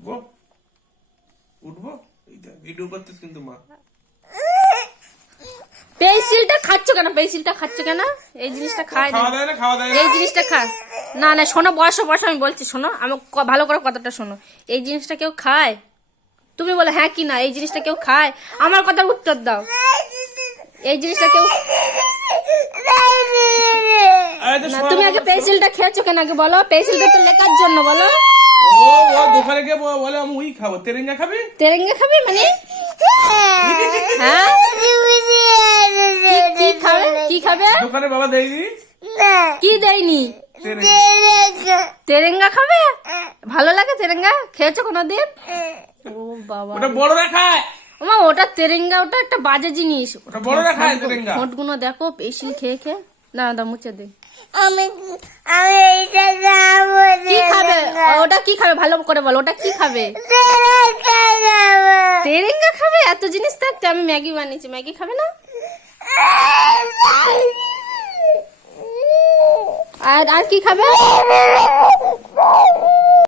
উঠবো উঠবো ভিডিও করতেছ কিন্তু মা। পেন্সিলটা খাচ্ছ কেন? পেন্সিলটা খাচ্ছ কেন? এই জিনিসটা খায় না, খাওয়া দেয় না, খাওয়া দেয় না। এই জিনিসটা খা। না না শোনো, বসো বসো, আমি বলছি শোনো, আমি ভালো করে কথাটা শোনো। এই জিনিসটা কেউ খায়? তুমি বলো হ্যাঁ কি না, এই জিনিসটা কেউ খায়? আমার কথার উত্তর দাও। এই জিনিসটা কেউ না, তুমি আগে পেন্সিলটা খেয়েছো কেন আগে বলো। পেন্সিলটা তো লেখার জন্য বলো। ও ও দোকানে গিয়ে বলে আমি ওই খাবো। তেরেঙ্গা খাবি? তেরেঙ্গা খাবে মানে? হ্যাঁ কি খাবে? কি খাবে? দোকানে বাবা দেয়নি। কি দেয়নি? তেরেঙ্গা খাবে? ভালো লাগে তেরেঙ্গা? খেয়েছো কোনোদিন? ও বাবা, ওটা বড়রা খায়। ওমা ওটা তেরেঙ্গা, ওটা একটা বাজে জিনিস। ওটা বড়রা খায় তেরেঙ্গা। ঠোঁটগুলো দেখো পেন্সিল খেয়ে খেয়ে। না দা মুছে দে। কি খাবে ওটা? কি খাবে ভালো করে বলো, ওটা কি খাবে? তেরেঙ্গা খাবে? এত জিনিস থাকতে আমি ম্যাগি বানিয়েছি, ম্যাগি খাবে না? আর আর কি খাবে?